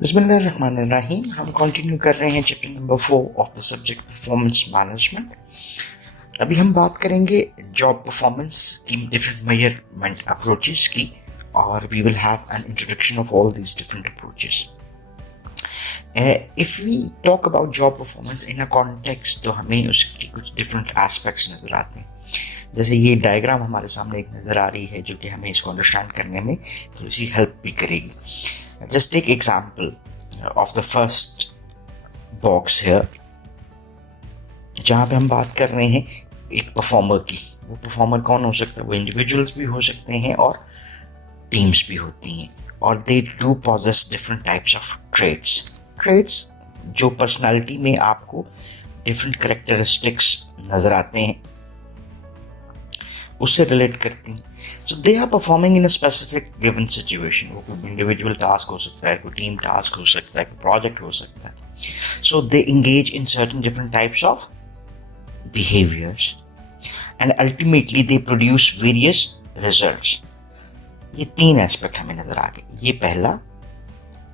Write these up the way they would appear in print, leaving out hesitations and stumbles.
बिस्मिल्लाहिर्रहमानिर्रहीम। हम कंटिन्यू कर रहे हैं chapter number 4 of the subject performance management. अभी हम बात करेंगे जॉब परफॉर्मेंस की डिफरेंट मेजरमेंट अप्रोचेस की, और we will have an introduction of all these different approaches. If we talk about job performance in a context, तो हमें उसके कुछ डिफरेंट एस्पेक्ट्स नजर आते हैं। जैसे ये डायग्राम हमारे सामने एक नजर आ रही है, जो कि हमें इसको अंडरस्टैंड करने में थोड़ी सी हेल्प भी करेगी। Just take example of the first box here, जहाँ पे हम बात कर रहे हैं एक परफॉर्मर की। वो परफॉर्मर कौन हो सकता है? वो इंडिविजुअल्स भी हो सकते हैं और टीम्स भी होती हैं, और they do possess different types of traits जो पर्सनालिटी में आपको डिफरेंट करेक्टरिस्टिक्स नजर आते हैं, उससे रिलेट करती हैं। So they are performing in a specific given situation. वो कोई इंडिविजुअल टास्क हो सकता है, कोई टीम टास्क हो सकता है, कोई प्रोजेक्ट हो सकता है। So they engage in certain different types of behaviours and ultimately they produce various results. ये तीन एस्पेक्ट हमें नजर आ गए, ये पहला,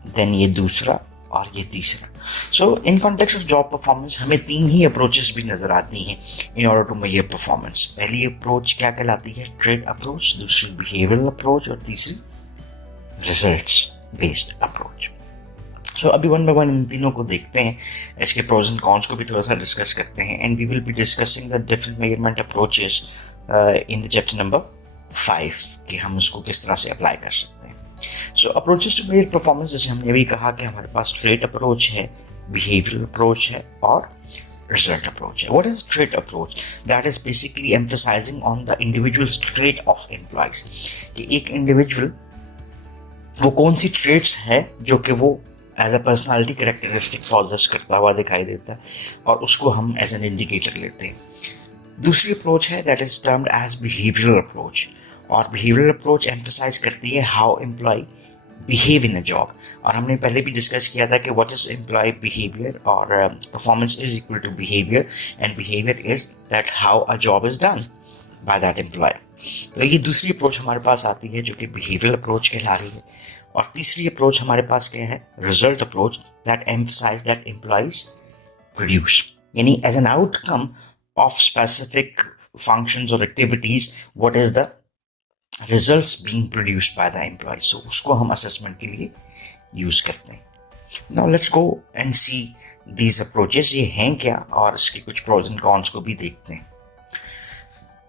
देन ये दूसरा, और ये तीसरा। So in context of job performance हमें तीन ही अप्रोचेस भी नजर आती हैं in order to measure performance. पहली अप्रोच क्या कहलाती है? ट्रेड अप्रोच, दूसरी बिहेवियरल अप्रोच, और तीसरी रिजल्ट्स बेस्ड अप्रोच। सो अभी वन बाय वन इन तीनों को देखते हैं, इसके प्रोज एंड कॉन्स को भी थोड़ा सा डिस्कस करते हैं, and we will be discussing the different measurement approaches in the chapter number 5 कि हम उसको किस तरह से अप्लाई कर सकते हैं। सो अप्रोचेस टू मेजर परफॉर्मेंस, जैसे हमने अभी कहा कि हमारे पास ट्रेड अप्रोच है, बिहेवियरल अप्रोच है, और रिजल्ट अप्रोच है। What is trade approach? That is basically emphasising on the individual trait of employees, कि एक इंडिविजुअल वो कौन सी ट्रेड्स है जो कि वो as a personality characteristic possess करता हुआ दिखाई देता है, और उसको हम एज एन इंडिकेटर लेते हैं। दूसरी अप्रोच है that is termed as behavioural approach, और बिहेवियरल अप्रोच एम्फसाइज करती है how employ behave in a job. और हमने पहले भी डिस्कस किया था कि व्हाट इज एम्प्लॉय बिहेवियर, और performance is equal to behaviour, and behaviour is that how a job is done by that employ. तो ये दूसरी अप्रोच हमारे पास आती है जो कि बिहेवियरल अप्रोच कहला रही है। और तीसरी अप्रोच हमारे पास क्या है? Result approach, that emphasize that employees produce, यानी as an outcome of specific functions or activities, what is the results being produced by the employee. So उसको हम assessment के लिए use करते हैं। Now let's go and see these approaches, ये हैं क्या, और इसके कुछ pros and cons को भी देखते हैं।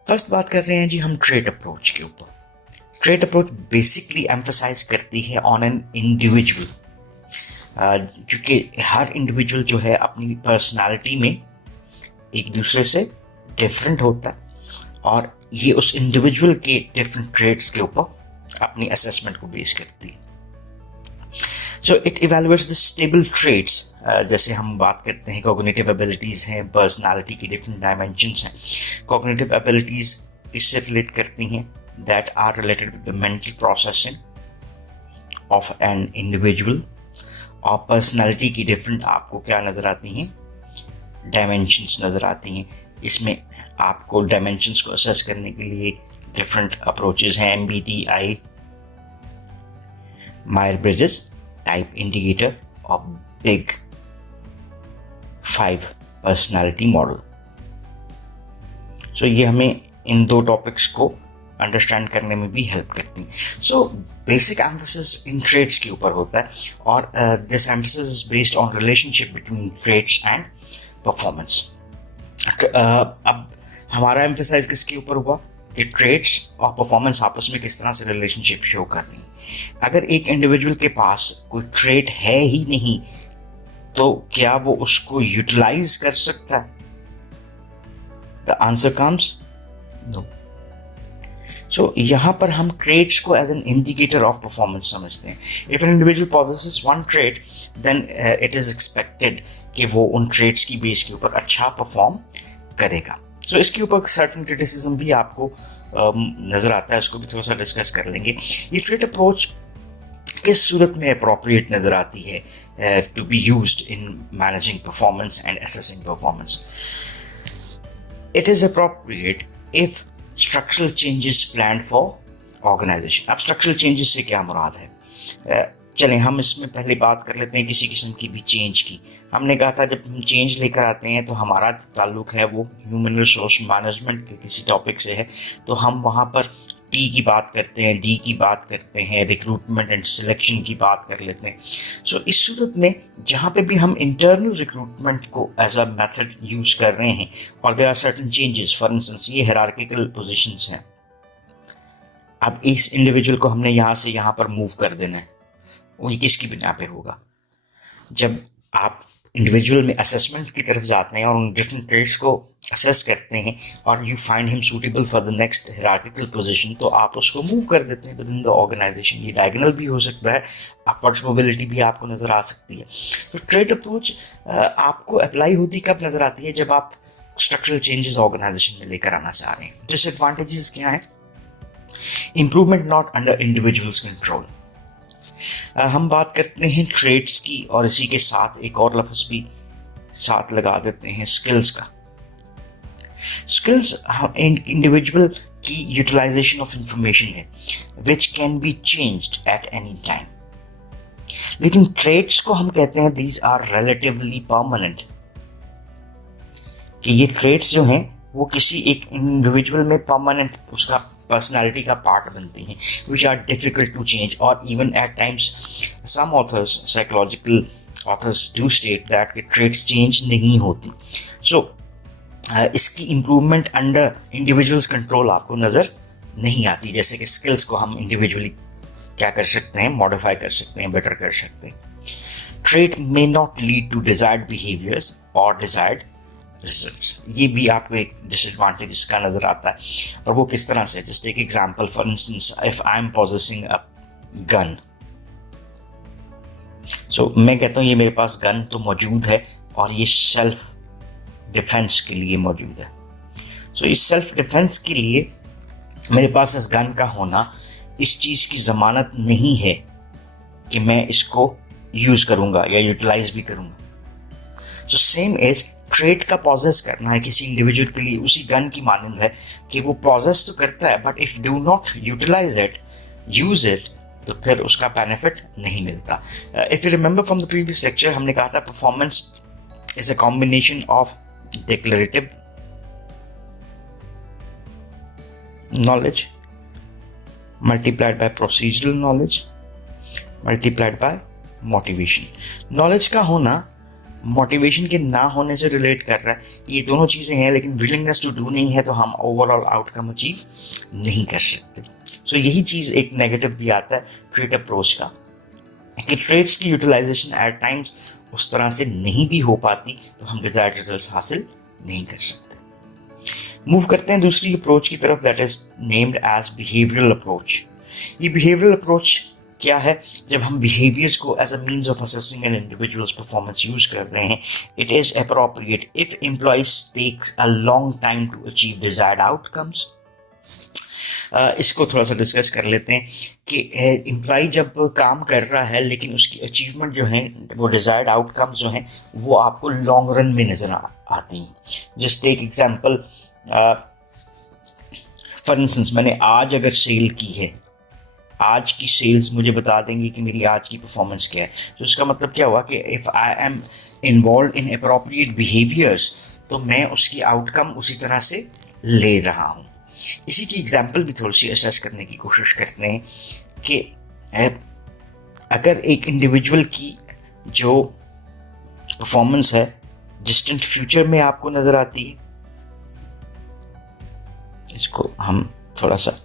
फर्स्ट बात कर रहे हैं जी हम ट्रेड अप्रोच के ऊपर। ट्रेड अप्रोच बेसिकली एम्फसाइज करती है ऑन एन इंडिविजुअल, क्योंकि हर इंडिविजुअल जो है अपनी पर्सनालिटी में एक दूसरे से डिफरेंट होता है, और ये उस इंडिविजुअल के डिफरेंट ट्रेड्स के ऊपर अपनी असेसमेंट को बेस करती है। So it evaluates the stable traits, जैसे हम बात करते हैं कॉग्निटिव एबिलिटीज हैं, पर्सनालिटी की डिफरेंट डायमेंशंस हैं। कॉग्निटिव एबिलिटीज इससे रिलेट करती हैं that are related with the mental processing of an individual, और पर्सनालिटी की डिफरेंट आपको क्या नजर आती हैं? डायमेंशंस नजर आती हैं। इसमें आपको डायमेंशंस को असेस करने के लिए डिफरेंट अप्रोचेस हैं, MBTI, मायर ब्रिजेस टाइप इंडिकेटर, और बिग 5 पर्सनालिटी मॉडल। सो ये हमें इन दो टॉपिक्स को अंडरस्टैंड करने में भी हेल्प करती हैं। So basic emphasis in traits के ऊपर होता है, और this emphasis is based on relationship between traits and performance. अब हमारा एम्फेसाइज किसके ऊपर हुआ कि ट्रेड्स और परफॉर्मेंस आपस में किस तरह से रिलेशनशिप शो कर रही है। अगर एक इंडिविजुअल के पास कोई ट्रेड है ही नहीं, तो क्या वो उसको यूटिलाइज कर सकता है? The answer comes no. So यहाँ पर हम ट्रेड्स को as an indicator of performance समझते हैं। If an individual possesses one trait, then it is expected कि वो उन ट्रेड्स की बेस के ऊपर अच्छा परफॉर्म करेगा। सो इसके ऊपर सर्टेन क्रिटिसिज्म भी आपको नजर आता है, उसको भी थोड़ा सा डिस्कस कर लेंगे। ये ट्रेड अप्रोच किस सूरत में अप्रोप्रिएट नजर आती है to be used in managing performance and assessing performance? It is appropriate if structural changes planned for organisation. अब स्ट्रक्चरल चेंजेस से क्या मुराद है? चलें हम इसमें पहले बात कर लेते हैं किसी किस्म की भी चेंज की। हमने कहा था जब हम चेंज लेकर आते हैं तो हमारा ताल्लुक है वो ह्यूमन रिसोर्स मैनेजमेंट के किसी टॉपिक से है, तो हम वहाँ पर टी की बात करते हैं, डी की बात करते हैं, रिक्रूटमेंट एंड सिलेक्शन की बात कर लेते हैं। सो इस सूरत में जहाँ पे भी हम इंटरनल रिक्रूटमेंट को एज अ मेथड यूज कर रहे हैं और there are certain changes, for instance ये हायरार्किकल पोजीशंस हैं, अब इस इंडिविजुअल को हमने यहाँ से यहाँ पर मूव कर देना है, वो ये किसकी बिना पे होगा? जब आप इंडिविजुअल में असेसमेंट की तरफ जाते हैं और उन डिफरेंट ट्रेड्स को असेस करते हैं और you find him suitable for the next hierarchical position, तो आप उसको मूव कर देते हैं विद इन द ऑर्गेनाइजेशन। ये डायगोनल भी हो सकता है, अपवर्ड्स मोबिलिटी भी आपको नजर आ सकती है। तो ट्रेड अप्रोच आपको अप्लाई होती कब नजर आती है? जब आप स्ट्रक्चरल चेंजेस ऑर्गेनाइजेशन में लेकर आना चाह रहे हैं। डिसएडवांटेजेस क्या है? Improvement not under individuals control. हम बात करते हैं ट्रेड्स की और इसी के साथ एक और लफ्ज भी साथ लगा देते हैं, स्किल्स का। स्किल्स इंडिविजुअल की यूटिलाइजेशन ऑफ इंफॉर्मेशन है which can be changed at any time. लेकिन ट्रेड्स को हम कहते हैं दीज आर रिलेटिवली परमानेंट, कि ये ट्रेड्स जो हैं वो किसी एक इंडिविजुअल में परमानेंट उसका पर्सनालिटी का पार्ट बनती हैं, which are difficult to change. और even at times some authors, psychological authors do state that traits change नहीं होती। सो इसकी इम्प्रूवमेंट अंडर इंडिविजुअल्स कंट्रोल आपको नज़र नहीं आती। जैसे कि स्किल्स को हम इंडिविजुअली क्या कर सकते हैं, मॉडिफाई कर सकते हैं, बेटर कर सकते हैं। Trait may not lead to desired behaviours और डिजायर्ड रिजल्ट्स, ये भी आपको एक डिसएडवांटेज इसका नजर आता है। और वो किस तरह से? जस्ट एक example, for instance if I am possessing a gun, so मैं कहता हूँ ये मेरे पास गन तो मौजूद है और ये सेल्फ डिफेंस के लिए मौजूद है। सो इस सेल्फ डिफेंस के लिए मेरे पास इस गन का होना इस चीज की जमानत नहीं है कि मैं इसको यूज करूंगा या यूटिलाइज भी करूंगा। सो सेम एज ट्रेड का प्रोसेस करना है किसी इंडिविजुअल के लिए उसी गन की मानंद है कि वो प्रोसेस तो करता है, but if do not utilize it, use it, तो फिर उसका बेनिफिट नहीं मिलता। If you remember from the previous lecture, हमने कहा था performance is a combination of declarative knowledge multiplied by procedural knowledge multiplied by motivation. Knowledge का होना मोटिवेशन के ना होने से रिलेट कर रहा है, ये दोनों चीजें हैं, लेकिन विलिंगनेस टू डू नहीं है तो हम ओवरऑल आउटकम अचीव नहीं कर सकते। सो यही चीज एक नेगेटिव भी आता है ट्रेड अप्रोच का, कि ट्रेड्स की यूटिलाइजेशन एट टाइम्स उस तरह से नहीं भी हो पाती तो हम डिजायर्ड रिजल्ट्स हासिल नहीं कर सकते। मूव करते हैं दूसरी अप्रोच की तरफ, that is named as behavioural approach. ये बिहेवियरल अप्रोच क्या है? जब हम बिहेवियर्स को as a means of assessing an individual's performance use कर रहे हैं, it is appropriate if employees takes a long time to achieve desired outcomes. इसको थोड़ा सा डिस्कस कर लेते हैं कि एम्प्लॉय जब काम कर रहा है लेकिन उसकी अचीवमेंट जो है, वो डिजायर्ड आउटकम्स जो हैं, वो आपको लॉन्ग रन में नजर आती हैं। Just take example, for instance मैंने आज अगर सेल की है, आज की सेल्स मुझे बता देंगी कि मेरी आज की परफॉर्मेंस क्या है। तो इसका मतलब क्या हुआ कि if I am involve in appropriate behaviours, तो मैं उसकी आउटकम उसी तरह से ले रहा हूँ। इसी की एग्जांपल भी थोड़ी सी असेस करने की कोशिश करते हैं कि अगर एक इंडिविजुअल की जो परफॉर्मेंस है डिस्टेंट फ्यूचर में आपको नजर आती है, इसको हम थोड़ा सा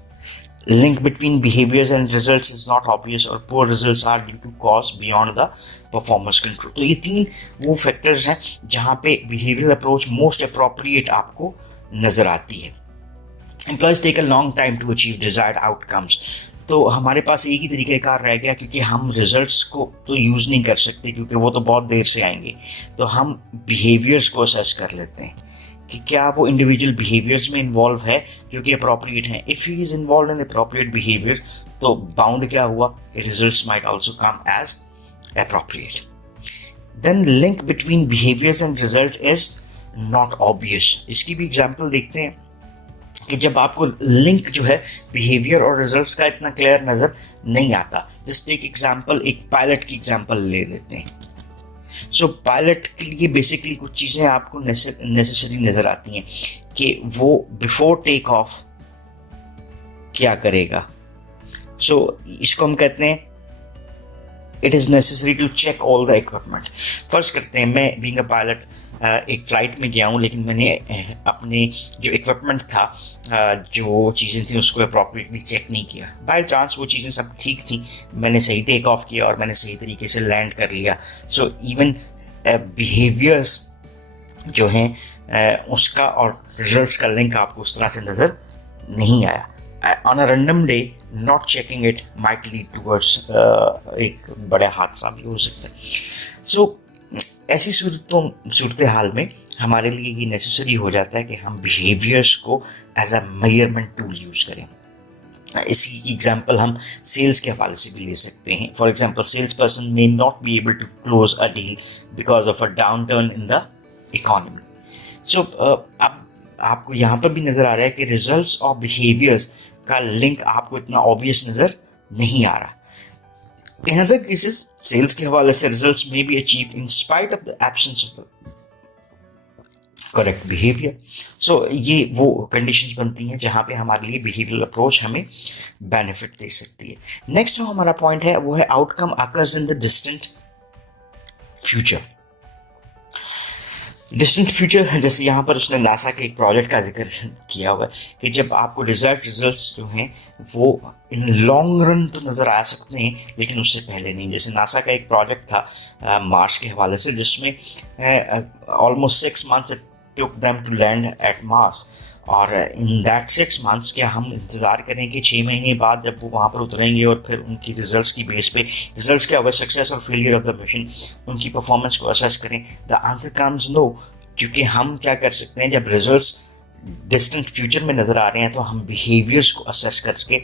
link between behaviors and results is not obvious और poor results are due to cause beyond the performance control। तो ये तीन वो फैक्टर्स हैं जहां पे behavioral approach most appropriate आपको नजर आती है। Employees take a long time to achieve desired outcomes। तो हमारे पास एक ही तरीक़ेकार रह गया, क्योंकि हम रिजल्ट्स को तो यूज नहीं कर सकते क्योंकि वो तो बहुत देर से आएंगे, तो हम बिहेवियर्स को असेस कर लेते हैं कि क्या वो इंडिविजुअल बिहेवियर्स में इन्वॉल्व है जो कि अप्रोप्रिएट हैं। If he is involve in appropriate behaviour, तो बाउंड क्या हुआ कि results might also come as appropriate. Then link between behaviours and result is not obvious. इसकी भी एग्जांपल देखते हैं। कि जब आपको लिंक जो है बिहेवियर और रिजल्ट्स का इतना क्लियर नजर नहीं आता। जस्ट एक एग्जांपल, एक पायलट की एग्जांपल ले लेते हैं। सो पायलट के लिए बेसिकली कुछ चीजें आपको नेसेसरी नजर आती हैं कि वो बिफोर टेक ऑफ क्या करेगा। सो इसको हम कहते हैं it is necessary to check all the equipment. फर्ज करते हैं मैं बीइंग अ पायलट एक फ्लाइट में गया हूँ, लेकिन मैंने अपने जो इक्विपमेंट था, जो चीज़ें थी उसको अप्रोप्रिएटली चेक नहीं किया। बाय चांस वो चीज़ें सब ठीक थी, मैंने सही टेक ऑफ किया और मैंने सही तरीके से लैंड कर लिया। सो इवन बिहेवियर्स जो हैं उसका और रिजल्ट्स का लिंक आपको उस तरह से नज़र नहीं आया। On a random day not checking it might lead towards एक बड़ा हादसा भी हो सकता है। सो ऐसी सूरत हाल में हमारे लिए ये नेसेसरी हो जाता है कि हम बिहेवियर्स को as a measurement tool use करें। इसी एग्जांपल हम सेल्स के हवाले से भी ले सकते हैं। For example, sales person may not be able to close a deal because of a downturn in the economy. So अब आपको यहाँ पर भी नजर आ रहा है कि रिजल्ट्स और बिहेवियर्स का लिंक आपको इतना ऑब्वियस नजर नहीं आ रहा। In other cases, sales के हवाले से results may be achieved in spite of the absence of the correct behavior. So ये वो conditions बनती हैं जहाँ पे हमारे लिए behavioral approach हमें benefit दे सकती है। Next जो हमारा point है वो है outcome occurs in the distant future. Distant future, जैसे यहाँ पर उसने नासा के एक प्रोजेक्ट का जिक्र किया हुआ है कि जब आपको रिजल्ट्स जो हैं वो इन लॉन्ग रन तो नज़र आ सकते हैं, लेकिन उससे पहले नहीं। जैसे नासा का एक प्रोजेक्ट था मार्स के हवाले से, जिसमें almost 6 months it took them to land at Mars. और इन दैट 6 months क्या हम इंतज़ार करें कि 6 महीने बाद जब वो वहाँ पर उतरेंगे और फिर उनकी रिजल्ट्स की बेस पे, रिजल्ट्स क्या हुआ, सक्सेस और फेलियर ऑफ द मिशन, उनकी परफॉर्मेंस को असेस करें? The answer comes no. क्योंकि हम क्या कर सकते हैं, जब रिजल्ट्स डिस्टेंट फ्यूचर में नज़र आ रहे हैं तो हम बिहेवियर्स को असेस करके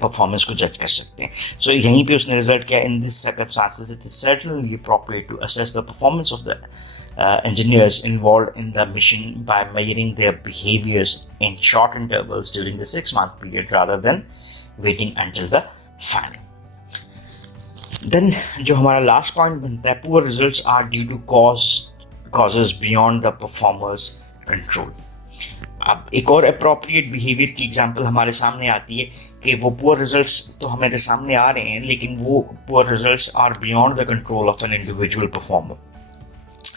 परफॉर्मेंस को जज कर सकते हैं। सो यहीं पे उसने रिजल्ट किया, in this circumstances it is certainly appropriate to assess the performance of the engineers involved in the mission by measuring their behaviors in short intervals during the 6-month period rather than waiting until the final. Then जो हमारा last point बनता है, poor results are due to causes beyond the performer's control. अब एक और appropriate behavior की example हमारे सामने आती है कि वो poor results तो हमारे सामने आ रहे हैं, लेकिन वो poor results are beyond the control of an individual performer.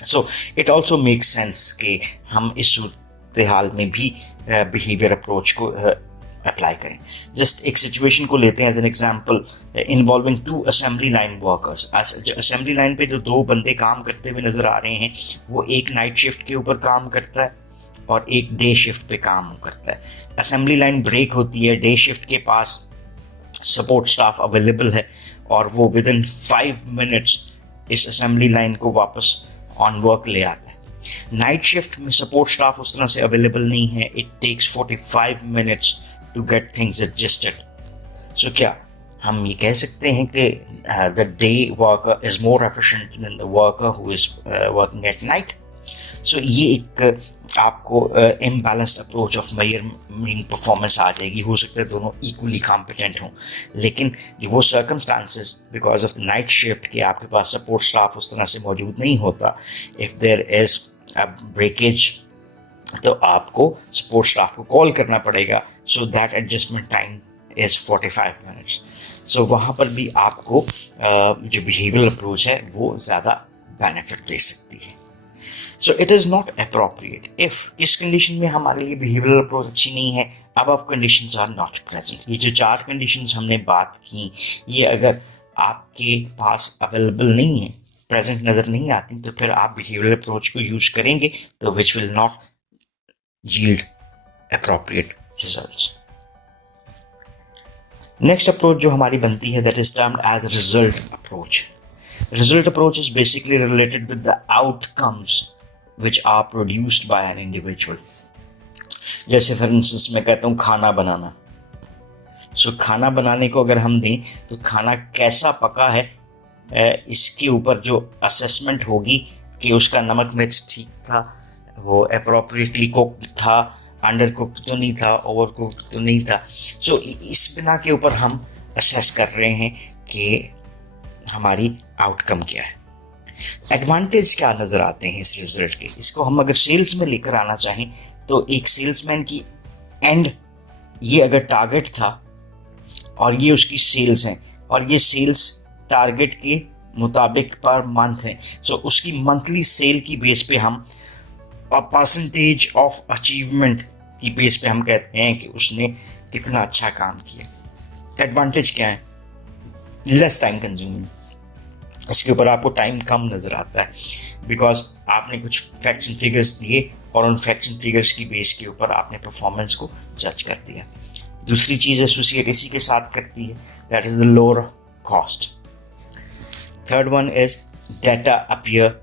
So it also makes sense कि हम इस सूरत हाल में भी बिहेवियर अप्रोच को अप्लाई करें। जस्ट एक सिचुएशन को लेते हैं as an example, involving 2 assembly line workers. Assembly line पे जो 2 बंदे काम करते हुए नजर आ रहे हैं, वो एक नाइट शिफ्ट के ऊपर काम करता है और एक डे शिफ्ट पे काम करता है। असेंबली लाइन ब्रेक होती है, डे शिफ्ट के पास सपोर्ट स्टाफ अवेलेबल है और वो विद इन 5 minutes इस असेंबली लाइन को वापस ऑन वर्क ले आता है। नाइट शिफ्ट में सपोर्ट स्टाफ उस तरह से अवेलेबल नहीं है, it takes 45 minutes to get things adjusted. So क्या हम ये कह सकते हैं कि the day worker is more efficient than the worker who is working at night? So ये एक आपको imbalanced approach of measuring performance आ जाएगी। हो सकता है दोनों इक्वली कॉम्पिटेंट हों, लेकिन जो वो circumstances because of the night shift के आपके पास सपोर्ट स्टाफ उस तरह से मौजूद नहीं होता, if there is a breakage तो आपको सपोर्ट स्टाफ को कॉल करना पड़ेगा। So that adjustment time is 45 minutes। So वहाँ पर भी आपको जो बिहेवियरल अप्रोच है वो ज़्यादा बेनिफिट दे सकती है। So it is not appropriate if इस कंडीशन में हमारे लिए behavioral approach अच्छी नहीं है, above conditions are not present। ये जो 4 conditions हमने बात की, ये अगर आपके पास available नहीं है, present नजर नहीं आती, तो फिर आप behavioral approach को use करेंगे तो which will not yield appropriate results। Next approach जो हमारी बनती है that is termed as result approach। Result approach is basically related with the outcomes which are produced by an individual। जैसे for instance मैं कहता हूँ खाना बनाना। सो खाना बनाने को अगर हम दें तो खाना कैसा पका है इसके ऊपर जो असेसमेंट होगी कि उसका नमक मिर्च ठीक था, वो अप्रोप्रिएटली कुक्ड था, अंडर कुक तो नहीं था, ओवर कुक तो नहीं था। सो इस बिना के ऊपर हम असेस कर रहे हैं कि हमारी आउटकम क्या है। एडवांटेज क्या नजर आते हैं इस रिजल्ट के, इसको हम अगर सेल्स में लेकर आना चाहें तो एक सेल्समैन की एंड ये अगर टारगेट था और ये उसकी सेल्स हैं और ये सेल्स टारगेट के मुताबिक पर मंथ है, सो उसकी मंथली सेल की बेस पे हम परसेंटेज ऑफ अचीवमेंट की बेस पे हम कहते हैं कि उसने कितना अच्छा काम किया। एडवांटेज क्या है? लेस टाइम कंज्यूमिंग, इसके ऊपर आपको टाइम कम नजर आता है बिकॉज आपने कुछ फैक्ट्स एंड फिगर्स दिए और उन फैक्ट्स एंड फिगर्स की बेस के ऊपर आपने परफॉर्मेंस को जज कर दिया। दूसरी चीज एसोसिएट इसी के साथ करती है, that is the lower cost. Third one is data appear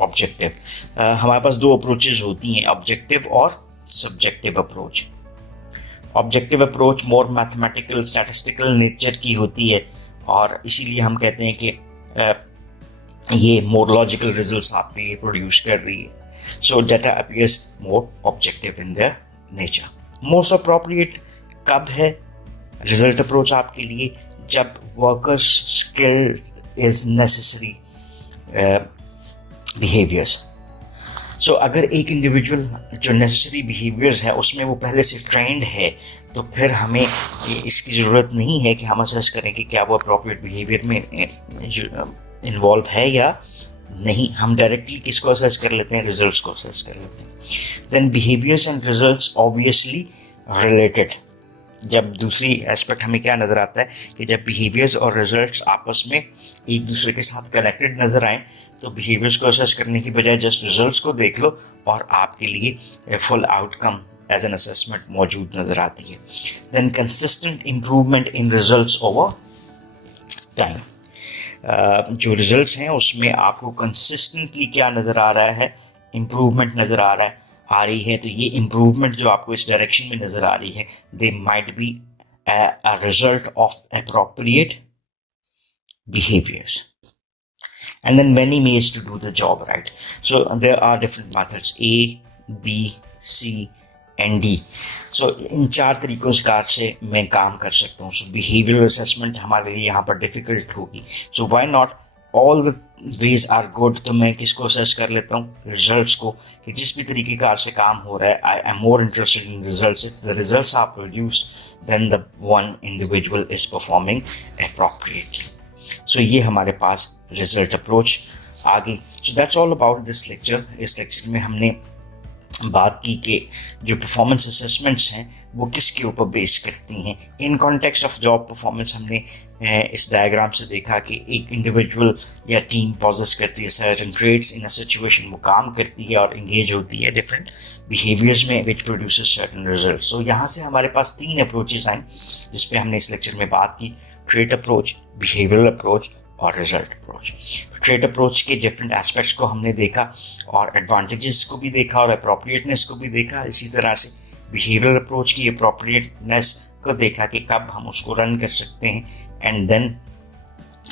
objective. हमारे पास दो अप्रोचेज होती हैं, ऑब्जेक्टिव और सब्जेक्टिव अप्रोच। ऑब्जेक्टिव अप्रोच मोर मैथमेटिकल स्टैटिस्टिकल नेचर की होती है और इसीलिए हम कहते हैं कि ये मोर लॉजिकल रिजल्ट्स आपके लिए प्रोड्यूस कर रही है। So data appears more objective in their nature. Most appropriate कब है रिजल्ट अप्रोच आपके लिए? जब workers skill is necessary behaviours. So अगर एक इंडिविजुअल जो नेसेसरी बिहेवियर्स है उसमें वो पहले से ट्रेंड है तो फिर हमें इसकी ज़रूरत नहीं है कि हम असेस करें कि क्या वो अप्रोप्रिएट बिहेवियर में इन्वॉल्व है या नहीं। हम डायरेक्टली किसको असेस कर लेते हैं? रिजल्ट्स को असेस कर लेते हैं। Then behaviours and results obviously related. जब दूसरी एस्पेक्ट हमें क्या नज़र आता है कि जब बिहेवियर्स और रिजल्ट्स आपस में एक दूसरे के साथ कनेक्टेड नज़र आए तो बिहेवियर्स को असेस करने की बजाय जस्ट रिजल्ट्स को देख लो और आपके लिए full outcome as an assessment मौजूद नज़र आती है। Then consistent improvement in results over time. जो रिजल्ट्स हैं उसमें आपको कंसिस्टेंटली क्या नज़र आ रहा है? इम्प्रूवमेंट नज़र आ रही है। तो ये इम्प्रूवमेंट जो आपको इस डायरेक्शन में नज़र आ रही है, they might be a result of appropriate behaviors. And then many ways to do the job, right? So there are different methods, A, B, C and D. So इन 4 तरीकों से मैं काम कर सकता हूँ। So behavioral assessment हमारे लिए यहाँ पर difficult होगी। So why not all the ways are good? तो मैं किसको असेस कर लेता हूँ? रिजल्ट्स को, कि जिस भी तरीके कार से काम हो रहा है I am more interested in results. If the results are produced then the one individual is performing appropriately. So ये हमारे पास रिजल्ट अप्रोच आ गई। So that's all about this lecture. इस लेक्चर में हमने बात की कि जो परफॉर्मेंस असेसमेंट्स हैं वो किसके ऊपर बेस करती हैं। इन कॉन्टेक्स्ट ऑफ जॉब परफॉर्मेंस हमने इस डायग्राम से देखा कि एक इंडिविजुअल या टीम पॉजेस करती है certain traits in a situation, वो काम करती है और इंगेज होती है डिफरेंट बिहेवियर्स में विच प्रोड्यूसेस सर्टेन रिजल्ट्स। सो यहाँ से हमारे पास 3 अप्रोचेस आए जिस पे हमने इस लेक्चर में बात की, ट्रेड अप्रोच, बिहेवियरल अप्रोच और रिजल्ट अप्रोच। ट्रेड अप्रोच के डिफरेंट एस्पेक्ट्स को हमने देखा और एडवांटेजेस को भी देखा और अप्रोप्रिएटनेस को भी देखा। इसी तरह से बिहेवियरल अप्रोच की अप्रोप्रिएटनेस को देखा कि कब हम उसको रन कर सकते हैं। एंड देन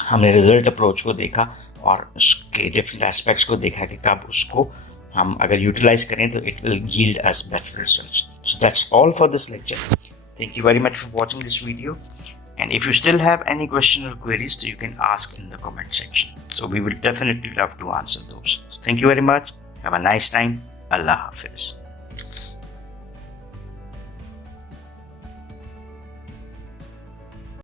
हमने रिजल्ट अप्रोच को देखा और उसके डिफरेंट एस्पेक्ट्स को देखा कि कब उसको हम अगर यूटिलाइज करें तो it will yield us better results. So that's all for this lecture. Thank you very much for watching this video. And if you still have any questions or queries, so you can ask in the comment section. So we will definitely love to answer those. So thank you very much. Have a nice time. Allah Hafiz.